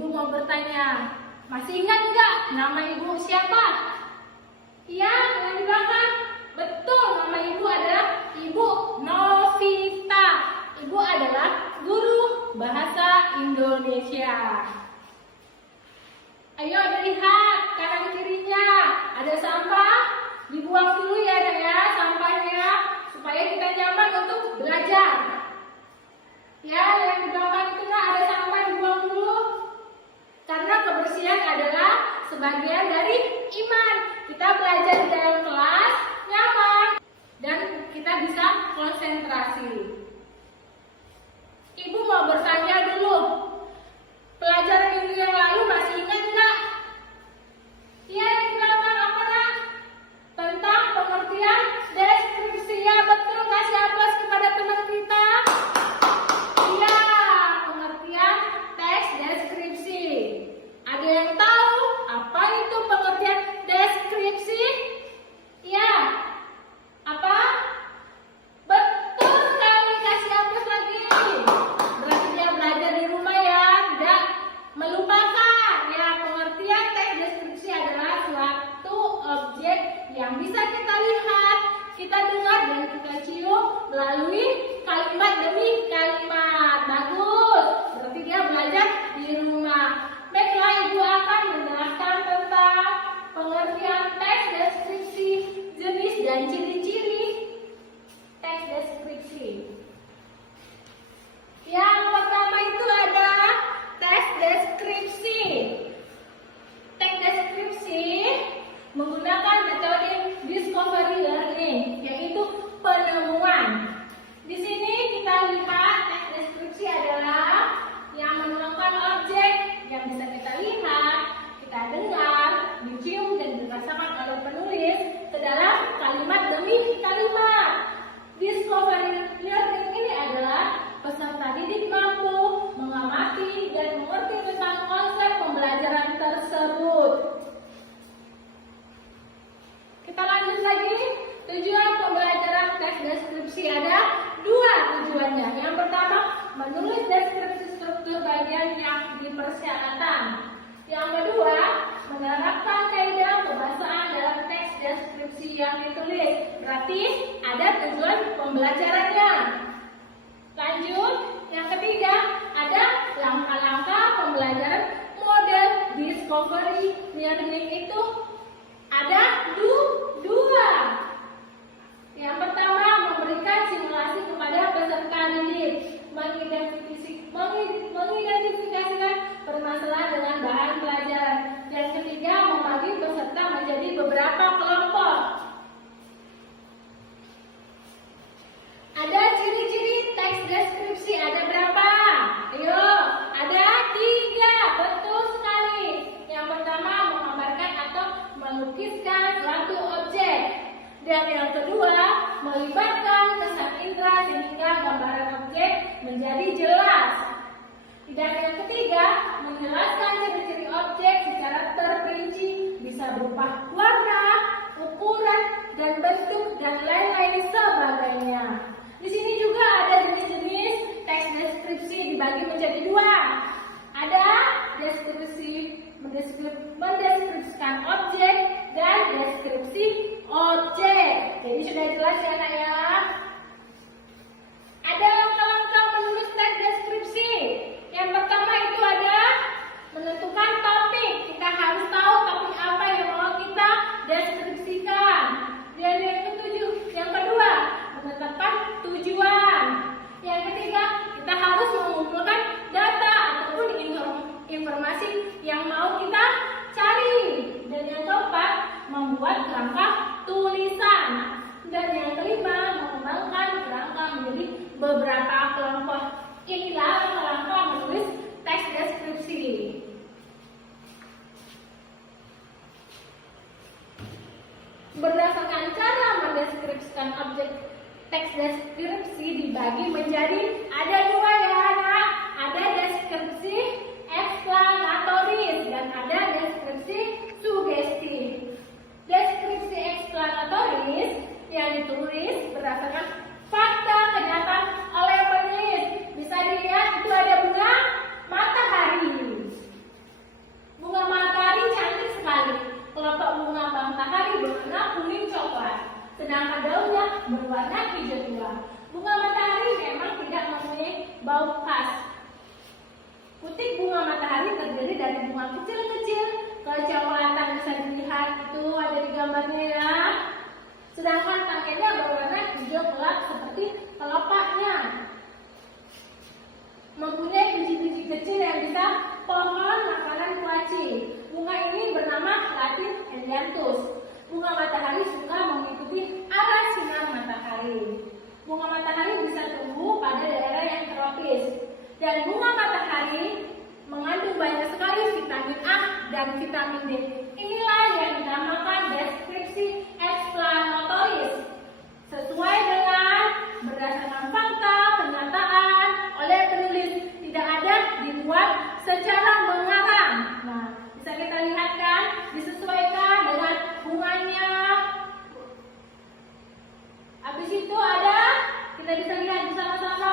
Ibu mau bertanya, masih ingat nggak nama ibu siapa? Iya, yang di belakang. Betul, nama ibu adalah Ibu Novita. Ibu adalah guru bahasa Indonesia. Ayo dilihat kanan kirinya, ada sampah, dibuang dulu ya Dek ya sampahnya supaya kita nyaman untuk belajar. Ya, yang di belakang itu ada sampah dibuang dulu. Karena kebersihan adalah sebagian dari iman. Kita belajar di dalam kelas nyaman dan kita bisa konsentrasi. Ibu mau bertanya dulu, pelajaran minggu yang lalu masih ingat nggak? Iya, yang di belakang apa nak? Tentang pengertian deskripsi. Ya betul, kasih aplaus kepada teman kita. Iya, pengertian teks deskripsi. Ada yang tahu apa itu pengertian deskripsi? Iya. Apa? Betul sekali, kasih aplaus lagi. Berarti dia belajar di rumah ya, tidak melupakan. Ya, pengertian teks deskripsi adalah suatu objek yang bisa kita lihat, kita dengar dan kita cium melalui kalimat demi kalimat. Bagus, berarti dia belajar di rumah. Baiklah, Ibu akan menjelaskan tentang pengertian teks deskripsi, jenis dan ciri-ciri teks deskripsi. Yang pertama itu ada teks deskripsi. Teks deskripsi menggunakan metode discovery learning, yaitu penemuan. Di sini kita lihat teks deskripsi adalah yang menerangkan objek yang bisa kita lihat, kita dengar, dicium dan dirasakan oleh penulis ke dalam kalimat demi kalimat. Discovery learning ini adalah peserta didik mampu mengamati dan mengerti tentang konsep pembelajaran tersebut. Kita lanjut lagi. Tujuan pembelajaran teks deskripsi ada dua tujuannya. Yang pertama, menulis deskripsi struktur bagian yang dipersyaratkan. Yang kedua, menerapkan kaidah kebahasaan dalam teks deskripsi yang ditulis. Berarti ada tujuan pembelajarannya. Lanjut, yang ketiga, ada langkah-langkah pembelajaran model discovery learning itu ada dua. Yang pertama, memberikan simulasi kepada peserta didik, mengidentifikasikan permasalahan dengan bahan pelajaran. Yang ketiga, membagi peserta menjadi beberapa kelompok. Ada ciri-ciri teks deskripsi, ada berapa? Ayo, ada 3, betul sekali. Yang pertama, menggambarkan atau melukiskan suatu objek. Dan yang kedua, melibatkan kesan indera sehingga gambaran objek menjadi jelas. Dan yang ketiga, menjelaskan ciri-ciri objek secara terperinci, bisa berupa warna, ukuran, dan bentuk, dan lain-lain sebagainya. Di sini juga ada jenis-jenis teks deskripsi dibagi menjadi 2. Ada deskripsi mendeskripsikan objek dan deskripsi objek. Jadi sudah jelas ya nak ya. Ada langkah-langkah menulis teks deskripsi. Yang pertama itu ada menentukan topik. Kita harus tahu topik apa yang mau kita deskripsikan. Dan yang kedua, menetapkan tujuan. Yang ketiga, kita harus mengumpulkan data ataupun informasi yang mau kita cari. Dan yang keempat, membuat kerangka tulisan. Dan yang kelima, mengembangkan kerangka menjadi beberapa kelompok. Inilah langkah menulis teks deskripsi. Berdasarkan cara mendeskripsikan objek, teks deskripsi dibagi menjadi ada 2 ya anak. Ada deskripsi eksplanatoris dan ada deskripsi sugestif. Deskripsi eksplanatoris yang ditulis berdasarkan fakta kenyataan oleh penulis. Bisa dilihat itu ada bunga matahari. sedangkan daunnya berwarna hijau tua. Bunga matahari memang tidak mempunyai bau khas. Putik bunga matahari terdiri dari bunga kecil-kecil kecoklatan, bisa dilihat itu ada di gambarnya ya. Sedangkan tangkainya berwarna hijau gelap seperti kelopaknya. Mempunyai biji-biji kecil yang bisa pohon makanan kuaci. Bunga ini bernama Latin Helianthus. Bunga matahari suka mengikuti arah sinar matahari. Bunga matahari bisa tumbuh pada daerah yang tropis. Dan bunga matahari mengandung banyak sekali vitamin A dan vitamin D. Inilah yang dinamakan deskripsi eksplanatoris. Sesuai dengan berdasarkan fakta pernyataan oleh penulis, tidak ada dibuat secara mengarang. Nah, bisa kita lihat kan, disesuaikan dengan bunganya. Habis itu kita bisa lihat bersama-sama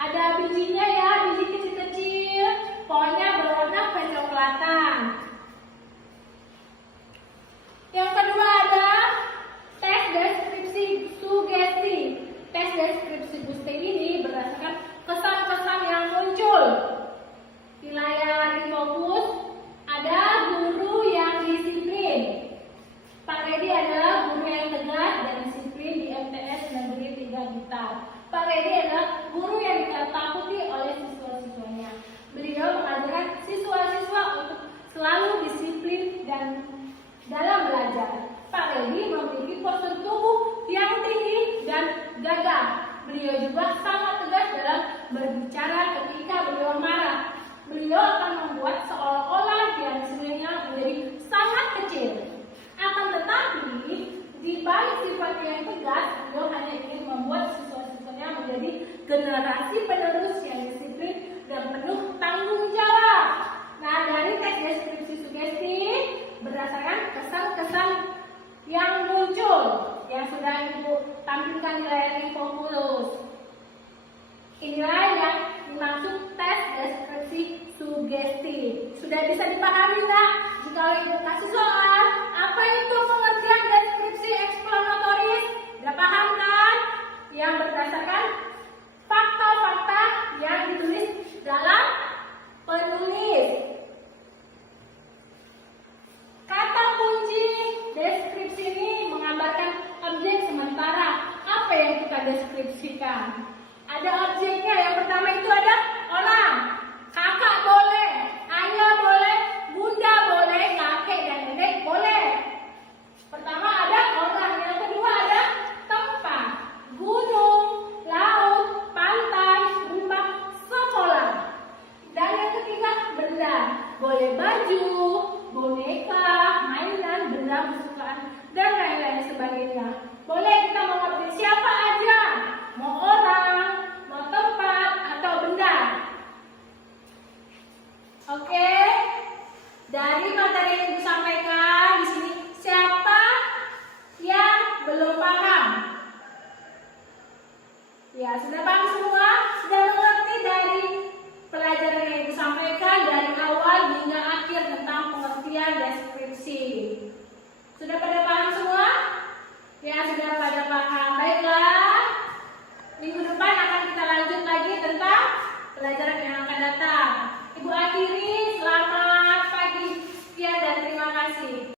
ada bijinya ya, biji kecil-kecil, pohonnya berwarna kecoklatan. Yang kedua ada tes deskripsi sugesti. Tes deskripsi sugesti ini berdasarkan kesan-kesan yang muncul. Di layar di fokus ada guru yang disiplin. Pak Redi adalah guru yang tegas dan disiplin di MTS Negeri 3 Blitar. Pak Redi adalah guru yang ditakuti oleh siswa-siswanya. Beliau mengajarkan siswa-siswa untuk selalu disiplin dan dalam belajar. Pak Redi memiliki postur tubuh yang tinggi dan gagah. Beliau juga sangat tegas dalam berbicara ketika beliau marah. Beliau akan membuat seolah-olah yang sebenarnya menjadi sangat kecil. Akan tetapi, di balik sifatnya yang tegas, beliau hanya ingin membuat siswa-siswanya menjadi generasi penerus yang disiplin dan penuh tanggung jawab. Nah, dari tes deskripsi sugesti berdasarkan kesan-kesan yang muncul yang sudah Ibu tampilkan di layar infokus. Inilah yang dimaksud tes deskripsi sugesti. Sudah bisa dipahami tak? Jika Ibu kasih soal,